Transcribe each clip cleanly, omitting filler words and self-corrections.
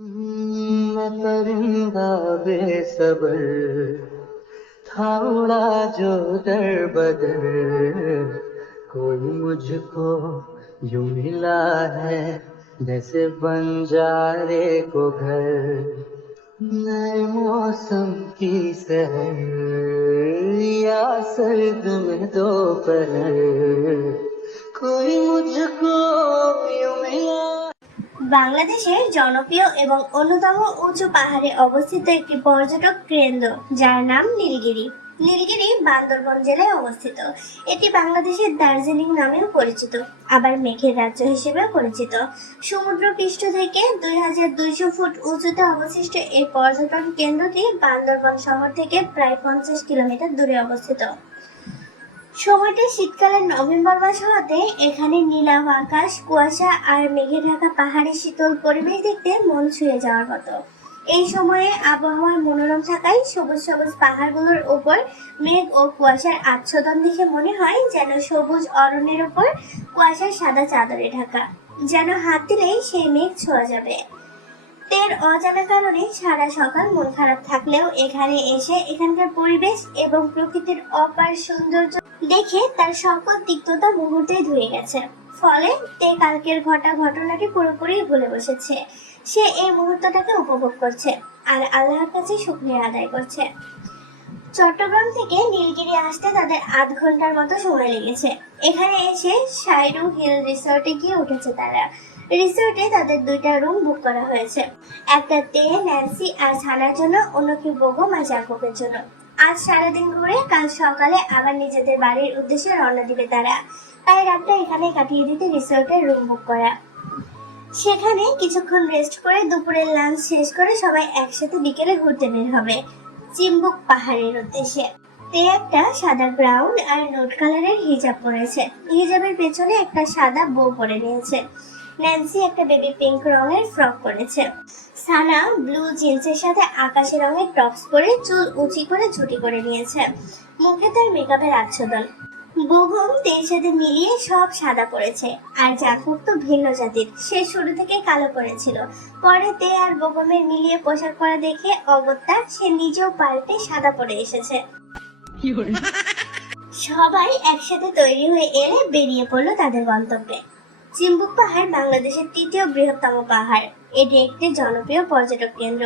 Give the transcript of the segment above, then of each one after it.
मैं परिंदा बेसबर था उड़ा जो दर बदर, कोई मुझको यूं मिला है जैसे बंजारे को घर। नए मौसम की सहर या सर्द में दोपहर, कोई मुझको यूं मिला। বাংলাদেশের জনপ্রিয় এবং অন্যতম উঁচু পাহাড়ে অবস্থিত একটি পর্যটক কেন্দ্র যার নাম নীলগিরি। নীলগিরি বান্দরবান জেলায় অবস্থিত। এটি বাংলাদেশের দার্জিলিং নামেও পরিচিত, আবার মেঘের রাজ্য হিসেবেও পরিচিত। সমুদ্রপৃষ্ঠ থেকে 2200 ফুট উঁচুতে অবস্থিত এই পর্যটন কেন্দ্রটি বান্দরবান শহর থেকে প্রায় 50 কিলোমিটার দূরে অবস্থিত। সময়টি শীতকালের নভেম্বর মাস হওয়াতে এখানে নীলাভ আকাশ, কুয়াশা আর মেঘে ঢাকা পাহাড়ি শীতল পরিবেশ দেখতে মন ছুঁয়ে যাওয়ার মতো। এই সময়ে আবহাওয়ার মনোরম থাকায় সবুজ সবুজ পাহাড়গুলোর উপর মেঘ ও কুয়াশার আচ্ছাদন দেখে মনে হয় যেন সবুজ অরণ্যের উপর কুয়াশার সাদা চাদরে ঢাকা, যেন হাত দিলেই সেই মেঘ ছোঁয়া যাবে। তের অজানা কারণে সারা সকাল মন খারাপ থাকলেও এখানে এসে এখানকার পরিবেশ এবং প্রকৃতির অপার সৌন্দর্য দেখে তার সকল তিক্ততা মুহূর্তেই ধুয়ে গেছে। ফলে তে কালকের ঘটনাটি পুরোপুরি ভুলে বসেছে। সে এই মুহূর্তটাকে উপভোগ করছে আর আল্লাহর কাছে শুকরিয়া আদায় করছে। চট্টগ্রাম থেকে নীলগিরি আসতে তাদের আধ ঘন্টার মতো সময় লেগেছে। এখানে এসে সাইরু হিল রিসর্টে গিয়ে উঠেছে তারা। রিসর্টে তাদের 2টা রুম বুক করা হয়েছে, একটা তে, ন্যান্সি আর ছানার জন্য, অন্যটি বেগম আর জাকবের জন্য। আজ সারাদিন ঘুরে কাল সকালে আবার নিজেদের বাড়ির উদ্দেশ্যে রওনা দিবে তারা। তাই রাতটা এখানে কাটিয়ে দিতে রিসর্টের রুম বুক করা। সেখানে কিছুক্ষণ রেস্ট করে দুপুরের লাঞ্চ শেষ করে সবাই একসাথে বিকেলে ঘুরতে বের হবে চিম্বুক পাহাড়ের উদ্দেশ্যে। তে একটা সাদা গ্রাউন্ড আর নোট কালারের হিজাব পরেছে, হিজাবের পেছনে একটা সাদা বো পরে নিয়েছে। ন্যান্সি একটা বেবি পিঙ্ক রঙের ফ্রক পরেছে। সানা ব্লু জিন্সের সাথে আকাশি রঙের টপস পরে চুল উঁচি করে ঝুটি করে নিয়েছে, মুখে তার মেকআপের আচ্ছাদন। বেগম তের সাথে মিলিয়ে সব সাদা পরেছে, আর জাকব তো ভিন্ন জাতির, সে শুরু থেকে কালো পরেছিল। পরে তে আর বেগমের মিলিয়ে পোশাক পরা দেখে অগত্যা সে নিজেও পাল্টে সাদা পরে এসেছে। সবাই একসাথে তৈরি হয়ে এলে বেরিয়ে পড়লো তাদের গন্তব্যে। চিম্বুক পাহাড় বাংলাদেশের 3য় বৃহত্তম পাহাড়। এটি একটি জনপ্রিয় পর্যটক কেন্দ্র।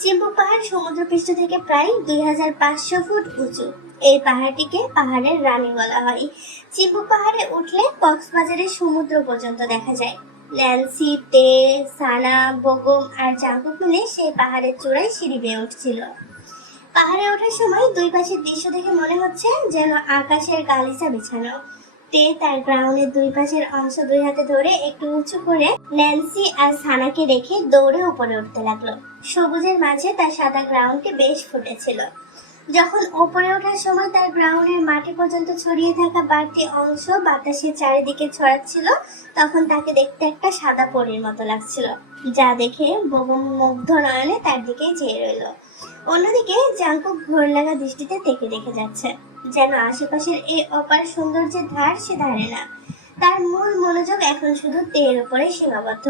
চিম্বুক পাহাড় সমুদ্রপৃষ্ঠ থেকে প্রায় 2500 ফুট উঁচু। এই পাহাড়টিকে পাহাড়ের রানী বলা হয়। চিম্বুক পাহাড়ে উঠলে কক্সবাজারের সমুদ্র পর্যন্ত দেখা যায়। ন্যান্সি, তে, সানা, বেগম আর জাকব মিলে সেই পাহাড়ের চূড়ায় সিঁড়ি বেয়ে উঠছিল। পাহাড়ে ওঠার সময় দুই পাশের দৃশ্য দেখে মনে হচ্ছে যেন আকাশের গালিচা বিছানো। তে তার গ্রাউন্ডের দুই পাশের অংশ 2 হাতে ধরে একটু উঁচু করে ন্যান্সি আর সানাকে রেখে দৌড়ে উপরে উঠতে লাগলো। সবুজের মাঝে তার সাদা গ্রাউন্ডটি বেশ ফুটেছিল। যখন উপরে ওঠার সময় তার গ্রাউন্ডের মাটি পর্যন্ত ছড়িয়ে থাকা বাড়তি অংশ বাতাসের চারিদিকে ছড়াচ্ছিল, তখন তাকে দেখতে একটা সাদা পরীর মতো লাগছিল, যা দেখে বেগম মুগ্ধ নয়নে তার দিকেই চেয়ে রইল। অন্যদিকে জাকব ঘোর লাগা দৃষ্টিতে তেকে দেখে যাচ্ছে, যেন আশেপাশের এই অপার সৌন্দর্যের ধার সে ধারে না। তার মূল মনোযোগ এখন শুধু তের উপরে সীমাবদ্ধ।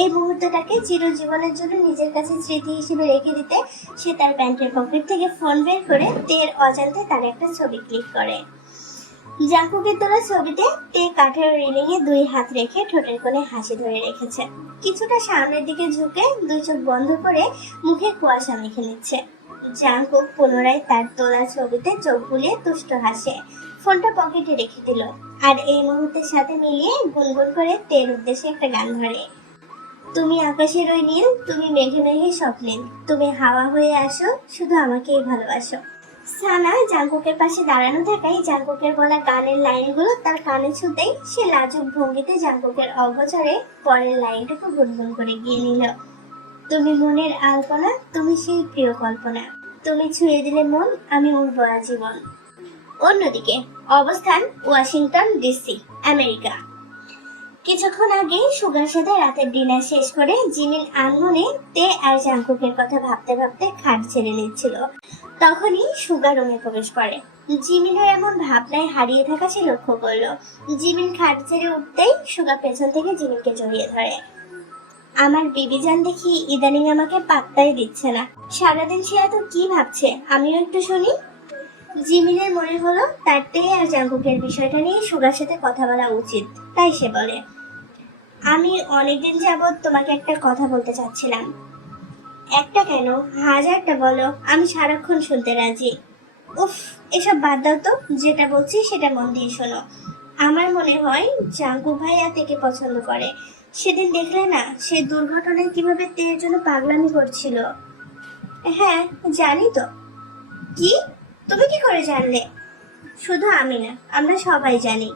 এই মুহূর্তটাকে চিরজীবনের জন্য নিজের কাছে স্মৃতি হিসেবে রেখে দিতে সে তার প্যান্টের পকেট থেকে ফোন বের করে তের অজান্তে তার একটা ছবি ক্লিক করে। জাকবের তোলা ছবিতে তে কাঠের রেলিং এ 2 হাত রেখে ঠোঁটের কোণে হাসি ধরে রেখেছে, কিছুটা সামনের দিকে ঝুঁকে 2 চোখ বন্ধ করে মুখে কুয়াশা মেখে নিচ্ছে। জাকব পুনরায় তার তোলা ছবিতে চোখ বুলিয়ে তুষ্ট হাসে, ফোনটা পকেটে রেখে দিল আর এই মুহূর্তের সাথে মিলিয়ে গুনগুন করে তের উদ্দেশ্যে একটা গান ধরে। তুমি আকাশের ওই নীল, তুমি মেঘে মেঘে স্বপ্নীল, তুমি হাওয়া হয়ে আসো, শুধু আমাকেই ভালোবাসো। সানা জাকবের পাশে দাঁড়ানো থাকায় জাকবের বলা গানের লাইনগুলো তার কানে ছুতেই সে লাজুক ভঙ্গিতে জাকবের অগোচরে পরের লাইনটুকু গুনগুন করে গিয়ে নিল। তুমি মনের আলপনা, তুমি সেই প্রিয় কল্পনা, তুমি ছুঁয়ে দিলে মন, আমি উড়বো আজীবন। অন্যদিকে অবস্থান ওয়াশিংটন ডিসি, আমেরিকা। কিছুক্ষণ আগে সুগার সাথে রাতের ডিনার শেষ করে জিমিন আনমনে তে আর জাকবের কথা ভাবতে ভাবতে খাট ছেড়ে নিচ্ছিল। তখনই সুগার রুমে প্রবেশ করে। জিমিনের এমন ভাবনায় হারিয়ে থাকা সে লক্ষ্য করলো। জিমিন খাট ছেড়ে উঠতেই সুগা পেছন থেকে জিমিনকে জড়িয়ে ধরে। আমার বিবিজান দেখি ইদানিং আমাকে পাত্তাই দিচ্ছে না। সারাদিন সে এত কি ভাবছে আমিও একটু শুনি। জিমিনের মনে হলো তার তে আর জাঙ্কুকের বিষয়টা নিয়ে সুগার সাথে কথা বলা উচিত, তাই সে বলে, আমি অনেকদিন যাবৎ তোমাকে একটা কথা বলতে চাচ্ছিলাম। একটা কেন, হাজারটা বলো, আমি সারাক্ষণ শুনতে রাজি। উফ, এসব বাদ দাও তো, যেটা বলছি সেটা মন দিয়ে শোনো। আমার মনে হয় জাঙ্কুক ভাইয়া তেকে পছন্দ করে। সেদিন দেখলে না সে দুর্ঘটনায় কিভাবে তের জন্য পাগলামি করছিল। হ্যাঁ জানি তো। কি, তুমি কি করে জানলে? শুধু আমি না, আমরা সবাই জানি।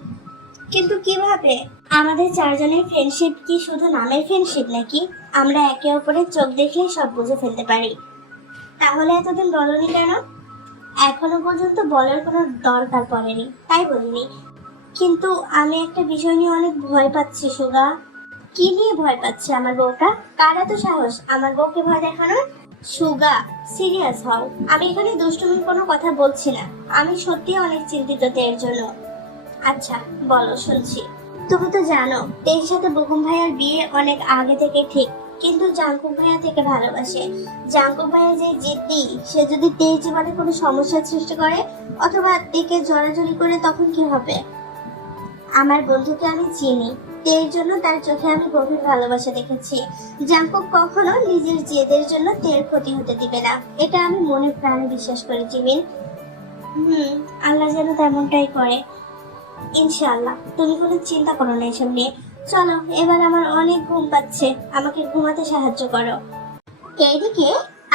কিন্তু কিভাবে? আমাদের চারজনের ফ্রেন্ডশিপ কি শুধু নামের ফ্রেন্ডশিপ নাকি? আমরা একে অপরের চোখ দেখলেই সব বুঝে ফেলতে পারি। তাহলে এতদিন বলনি কেন? এখনো পর্যন্ত বলার কোনো দরকার পড়েনি, তাই বলিনি। কিন্তু আমি একটা বিষয় নিয়ে অনেক ভয় পাচ্ছি সুগা। কি নিয়ে ভয় পাচ্ছে আমার বউটা? কার এত সাহস আমার বউকে ভয় দেখানোর? সুগা, সিরিয়াস হও। আমি এখানে দুষ্টুমির কোনো কথা বলছি না। আমি সত্যি অনেক চিন্তিত এর জন্য। আচ্ছা বলো, শুনছি। তুমি তো জানো তের সাথে বুকুম ভাইয়ার বিয়ে অনেক আগে থেকে ঠিক, কিন্তু জাঙ্কুক ভাইয়া থেকে ভালোবাসে। জাঙ্কুক ভাইয়া যে জিদ্দি, সে যদি তের জীবনে কোনো সমস্যার সৃষ্টি করে অথবা তেকে জড়াজড়ি করে তখন কি হবে? আমার বন্ধুকে আমি চিনি, তের জন্য তার চোখে আমি গভীর ভালোবাসা দেখেছি। জাঙ্কুক কখনো নিজের জেদের জন্য তের ক্ষতি হতে দিবে না, এটা আমি মনে প্রাণে বিশ্বাস করি জিমিন। আল্লাহ যেন তেমনটাই করে, ইনশাআল্লাহ। তুমি কোনো চিন্তা করো না এসব নিয়ে। চলো, এবার আমার অনেক ঘুম পাচ্ছে, আমাকে ঘুমাতে সাহায্য করো। এইদিকে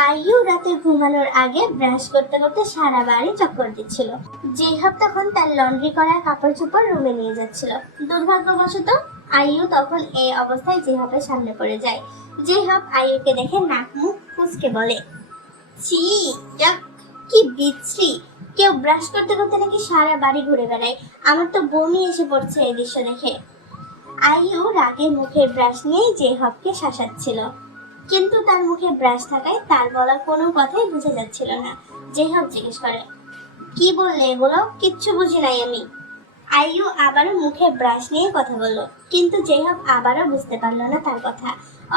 আইয়ু রাতে ঘুমানোর আগে ব্রাশ করতে করতে সারা বাড়ি চক্কর দিচ্ছিল। জেহাব তখন তার লন্ড্রি করা কাপড় চোপড় রুমে নিয়ে যাচ্ছিল। দুর্ভাগ্যবশত আইয়ু তখন এই অবস্থায় জেহাবের সামনে পড়ে যায়। জেহাব আইয়ুকে দেখে নাক মুখ কুঁচকে বলে, ছি, ইয়াক, কি বিশ্রী! কেউ ব্রাশ করতে করতে নাকি সারা বাড়ি ঘুরে বেড়ায়। আমার তো বমি এসে পড়ছে এই দৃশ্য দেখে। আইয়ু রাগে মুখে ব্রাশ নিয়ে জেহাবকে শাসাচ্ছিল, কিন্তু তার মুখে ব্রাশ থাকায় তার বলা কোনো কথাই বোঝা যাচ্ছিল না। জেহাব জিজ্ঞেস করে, কি বললে এগুলো? কিচ্ছু বুঝি নাই আমি। আইয়ু আবারও মুখে ব্রাশ নিয়ে কথা বলল, কিন্তু জেহাব আবারও বুঝতে পারলো না তার কথা।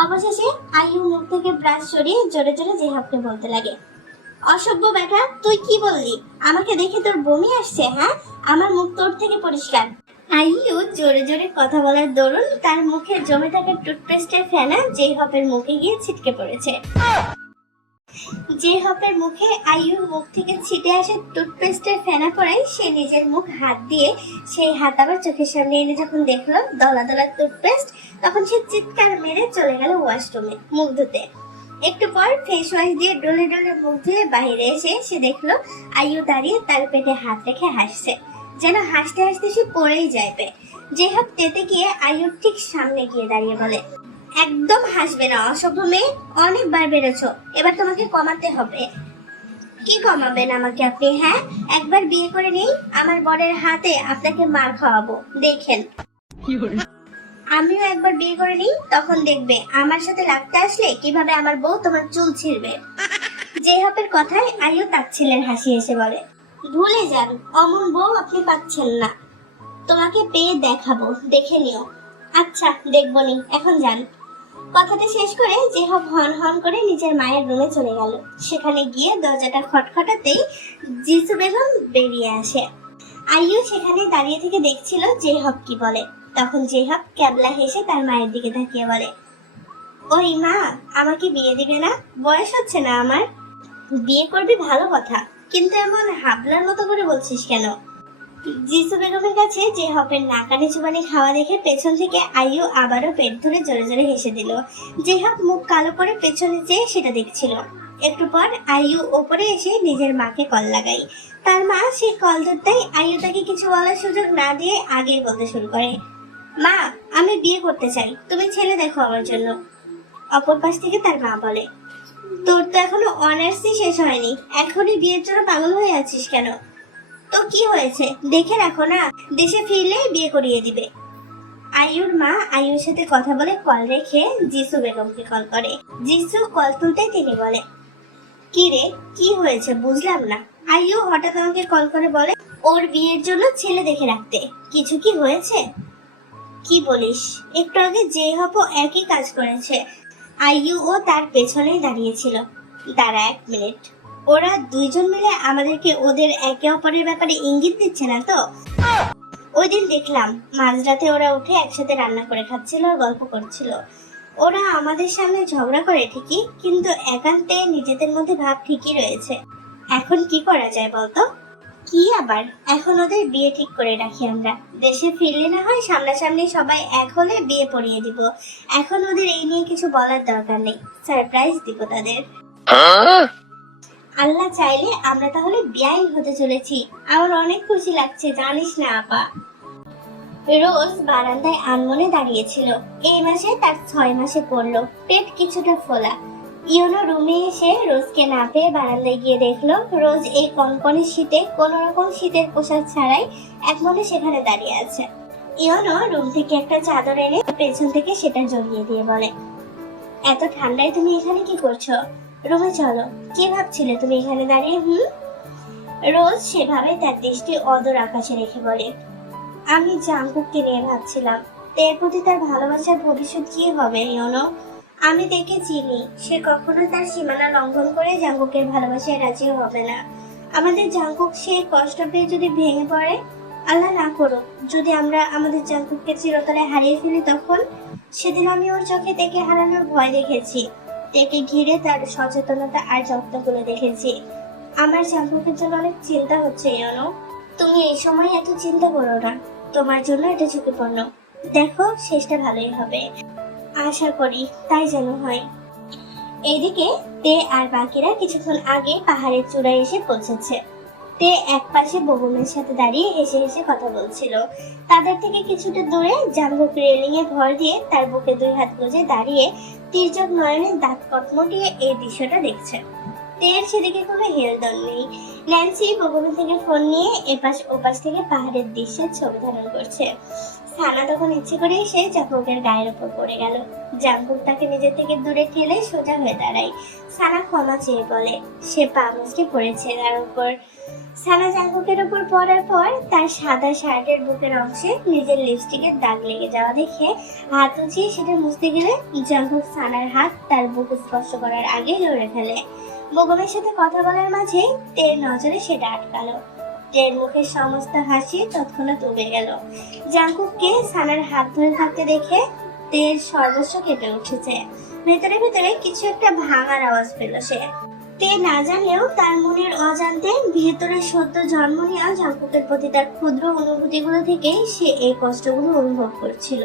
অবশেষে আইয়ু মুখ থেকে ব্রাশ সরিয়ে জোরে জোরে জেহাবকে বলতে লাগে, অসভ্য বেটা, তুই কি বললি? আমাকে দেখে তোর বমি আসছে? হ্যাঁ, আমার মুখ তোর থেকে পরিষ্কার। আইয়ু জোরে জোরে কথা বলার দরুন তার মুখে জমে থাকা টুথপেস্টের ফেনা জেহাবের মুখে গিয়ে ছিটকে পড়েছে। জেহাবের মুখে আইয়ুর মুখ থেকে ছিটে আসে টুথপেস্টের ফেনা পড়ায় সে নিজের মুখ হাত দিয়ে সেই হাত আবার চোখের সামনে এনে যখন দেখলো দলা দলা টুথপেস্ট, তখন সে চিৎকার মেরে চলে গেল ওয়াশরুমে মুখ ধুতে। একটু পর ফেস ওয়াশ দিয়ে ডলে ডলে মুখ ধুয়ে বাইরে এসে সে দেখলো আইয়ু দাঁড়িয়ে তার পেটে হাত রেখে হাসছে, যেন হাসতে হাসতে সে পড়েই যাবে। জেহাব তেতে গিয়ে আইয়ুর ঠিক সামনে গিয়ে দাঁড়িয়ে বলে, একদম হাসবে না অসভ্য মেয়ে, অনেকবার বেড়েছো, এবার তোমাকে কমাতে হবে। কি কমাবেন আমাকে আপনি? হ্যাঁ, একবার বিয়ে করে নেই, আমার বরের হাতে আপনাকে মার খাওয়াবো, দেখেন। আমিও একবার বিয়ে করে নিই, তখন দেখবে আমার সাথে লাগতে আসলে কিভাবে আমার বউ তোমার চুল ছিঁড়বে। জেহাবের কথায় আইয়ু তাচ্ছিলের হাসি এসে বলে, ভুলে যান, অমন বউ আপনি পাচ্ছেন না। তোমাকে পেয়ে দেখাবো, দেখে নিও। আচ্ছা দেখবো নি, এখন যান। কথাটা শেষ করে জেহাব হন হন করে নিজের মায়ের রুমে চলে গেল। সেখানে গিয়ে দরজাটা খটখটাতেই জিসু বেগম বেরিয়ে আসে। আইয়ু সেখানে দাঁড়িয়ে থেকে দেখছিল জেহাব কি বলে। তখন জেহাব ক্যাবলা হেসে তার মায়ের দিকে তাকিয়ে বলে, ওই মা, আমাকে বিয়ে দিবে না? বয়স হচ্ছে না আমার? বিয়ে করবি ভালো কথা, কিন্তু এমন হাবলার মতো করে বলছিস কেন? জিসু বেগমের কাছে জেহাবের নাকানি চুবানি খাওয়া দেখে পেছন থেকে আইয়ু আবারও পেট ধরে জোরে জোরে হেসে দিল। জেহাব মুখ কালো করে পেছনে চেয়ে সেটা দেখছিল। একটু পর আইয়ু ওপরে এসে নিজের মাকে কল লাগাই। তার মা সেই কল ধরতেই আইয়ু তাকে কিছু বলার সুযোগ না দিয়ে আগেই বলতে শুরু করে, মা, আমি বিয়ে করতে চাই, তুমি ছেলে দেখো আমার জন্য। অপর পাশ থেকে তার মা বলে, তোর তো এখনো অনার্সই শেষ হয়নি, এখনই বিয়ের জন্য পাগল হয়ে আছিস কেন? তো কি হয়েছে, দেখে রাখো না, দেশে ফিরলে বিয়ে করিয়ে দিবে। আইয়ুর মা আইয়ুর সাথে কথা বলে কল রেখে জিসু বেগমকে কল করে। জিসু কল তুলতেই তিনি বলে, কি রে, কি হয়েছে বুঝলাম না। আইয়ু হঠাৎ আমাকে কল করে বলে ওর বিয়ের জন্য ছেলে দেখে রাখতে। কিছু কি হয়েছে? কি বলিস? একটু আগে যে হবো একই কাজ করেছে, আইইউ ও তার পেছনেই দাঁড়িয়েছিল। দাঁড়া 1 মিনিট, ওরা দুইজন মিলে আমাদেরকে ওদের একে অপরের ব্যাপারে ইঙ্গিত দিচ্ছে না তো? ওই দিন দেখলাম মাঝরাতে ওরা উঠে একসাথে রান্না করে খাচ্ছিল আর গল্প করছিল। ওরা আমাদের সামনে ঝগড়া করে ঠিকই, কিন্তু একান্তে নিজেদের মধ্যে ভাব ঠিকই রয়েছে। এখন কি করা যায় বলতো? কি আবার, এখন ওদের বিয়ে ঠিক করে রাখি আমরা। দেশে ফিরলে না হয় সামনাসামনি সবাই এক হলে বিয়ে পড়িয়ে দিব। এখন ওদের এই নিয়ে কিছু বলার দরকার নেই, সারপ্রাইজ দিব তাদের। আল্লাহ চাইলে আমরা তাহলে বিয়াই হতে চলেছি। আমার অনেক খুশি লাগছে জানিস না আপা। রোজ বারান্দায় আনমনে দাঁড়িয়েছিল। এই মাসে তার 6 মাসে পড়লো, পেট কিছুটা ফোলা। ইয়োনো রুমে এসে রোজকে না পেয়ে বারান্দায় গিয়ে দেখলো রোজ এই কনকনে শীতে কোন রকম শীতের পোশাক ছাড়াই একমনে সেখানে দাঁড়িয়ে আছে। ইয়োনো রুম থেকে একটা চাদর এনে পেছন থেকে সেটা জড়িয়ে দিয়ে বলে, এত ঠান্ডায় তুমি এখানে কি করছো? রুমে চলো। কি ভাবছিলে তুমি এখানে দাঁড়িয়ে? রোজ সেভাবে তার দৃষ্টি অদূর আকাশে রেখে বলে, আমি জাঙ্কুককে নিয়ে ভাবছিলাম। এর প্রতি তার ভালোবাসার ভবিষ্যৎ কি হবে ইয়োনো? আমি দেখে চিনি, সে কখনো তার সীমানা লঙ্ঘন করে জাঙ্কুকের ভালোবাসায় রাজি হবে না। আমাদের জাঙ্কুক সে কষ্ট পেয়ে যদি ভেঙে পড়ে, আল্লাহ না করুক, যদি আমরা আমাদের জাঙ্কুককে চিরতরে হারিয়ে ফেলি, তখন সেদিন আমি ওর চোখে তেকে হারানোর ভয় দেখেছি। তেকে ঘিরে তার সচেতনতা আর যত্নগুলো দেখেছি। আমার জাঙ্কুকের জন্য অনেক চিন্তা হচ্ছে ইয়োনো। তুমি এই সময় এত চিন্তা করো না, তোমার জন্য এটা ঝুঁকিপূর্ণ। দেখো শেষটা ভালোই হবে, আশা করি তাই যেন হয়। এইদিকে তে আর বাকিরা কিছুক্ষণ আগে পাহাড়ের চূড়ায় এসে পৌঁছেছে। তে এক পাশে বগুমের সাথে দাঁড়িয়ে হেসে হেসে কথা বলছিল। তাদের থেকে কিছুটা দূরে জাঙ্গুক রেলিং এ ভর দিয়ে তার বুকে 2 হাত গুজে দাঁড়িয়ে তির্যক নয়নে দাঁত কটমটিয়ে এই দৃশ্যটা দেখছে। তের সেদিকে কোনো হেলদোল নেই। ন্যান্সি বগুমের থেকে ফোন নিয়ে এপাশ ওপাশ থেকে পাহাড়ের দৃশ্যের ছবি ধারণ করছে। সানা তখন ইচ্ছে করে এসে জাঙ্কুকের গায়ের উপর পড়ে গেল। জাঙ্কুক তাকে নিজের থেকে দূরে ঠেলে সোজা হয়ে দাঁড়ায়। সানা ক্ষমা চেয়ে বলে, সে পা মুচকে পড়েছে তার উপর। সানা জাঙ্কুকের উপর পড়ার পর তার সাদা শার্টের বুকের অংশে নিজের লিপস্টিকের দাগ লেগে যাওয়া দেখে হাত উঁচিয়ে সেটা মুছতে গেলে জাঙ্কুক সানার হাত তার বুক স্পর্শ করার আগে ধরে ফেলে। বগমের সাথে কথা বলার মাঝে তের নজরে সেটা আটকালো। তের মুখের সমস্ত হাসি তৎক্ষণাৎ উবে গেল। জাঙ্কুককে সানার হাত ধরে থাকতে দেখে তের সর্বস্ব কেঁপে উঠেছে। ভেতরে ভেতরে কিছু একটা ভাঙার আওয়াজ পেল সে। তে না জানলেও তার মনের অজান্তে ভেতরে সদ্য জন্ম নেওয়া জাঙ্কুকের প্রতি তার ক্ষুদ্র অনুভূতিগুলো থেকেই সে এই কষ্টগুলো অনুভব করছিল।